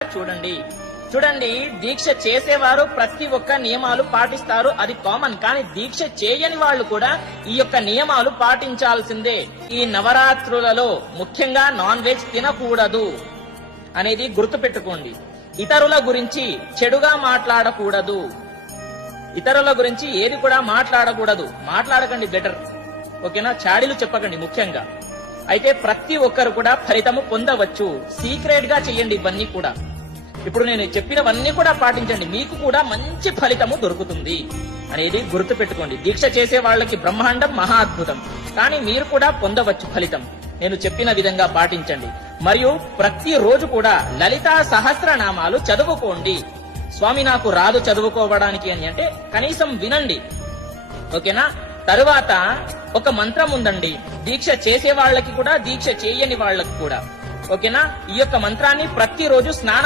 చూడండి చూడండి దీక్ష చేసేవారు ప్రతి ఒక్క నియమాలు పాటిస్తారు, అది కామన్. కానీ దీక్ష చేయని వాళ్ళు కూడా ఈ యొక్క నియమాలు పాటించాల్సిందే. ఈ నవరాత్రులలో ముఖ్యంగా నాన్ వెజ్ తినకూడదు అనేది గుర్తుపెట్టుకోండి. ఇతరుల గురించి చెడుగా మాట్లాడకూడదు, ఇతరుల గురించి ఏది కూడా మాట్లాడకూడదు. మాట్లాడకండి బెటర్, ఓకేనా? చాడీలు చెప్పకండి ముఖ్యంగా. అయితే ప్రతి ఒక్కరు కూడా ఫలితము పొందవచ్చు. సీక్రెట్ గా చెయ్యండి ఇవన్నీ కూడా. ఇప్పుడు నేను చెప్పినవన్నీ కూడా పాటించండి, మీకు కూడా మంచి ఫలితము దొరుకుతుంది అనేది గుర్తు పెట్టుకోండి. దీక్ష చేసే వాళ్ళకి బ్రహ్మాండం మహా అద్భుతం, కానీ మీరు కూడా పొందవచ్చు ఫలితం. నేను చెప్పిన విధంగా పాటించండి. మరియు ప్రతి రోజు కూడా లలితా సహస్రనామాలు చదువుకోండి. స్వామి నాకు రాదు చదువుకోవడానికి అని అంటే కనీసం వినండి, ఓకేనా? తరువాత ఒక మంత్రం ఉందండి, దీక్ష చేసే వాళ్ళకి కూడా దీక్ష చేయని వాళ్ళకి కూడా, ఓకేనా? ఈ యొక్క మంత్రాన్ని ప్రతిరోజు స్నానం